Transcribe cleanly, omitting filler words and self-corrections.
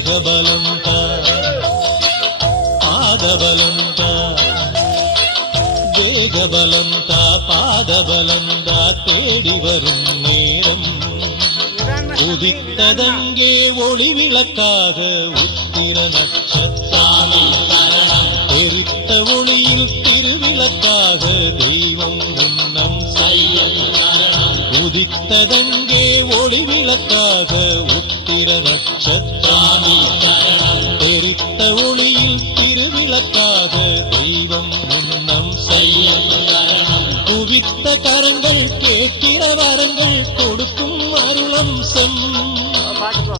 தேகபலம் தா பாதபலம் தா தேகபலம் தா பாதபலம் தா தேடி வரும் நேரம் உதித்ததங்கே ஒளி விளக்காக உத்திர நட்சத்திரம் தெரித்த ஒளியில் திருவிளக்காக தெய்வம் உன்னம் உதித்ததங்கே ஒளி விளக்காக உத்திர நட்சத்திரம் தெரித்த ஒளியில் திருவிளக்காக தெய்வம் உன்னம் குவித்த கரங்கள் கேட்கிற வரங்கள் கொடுக்கும் அருளம்சம்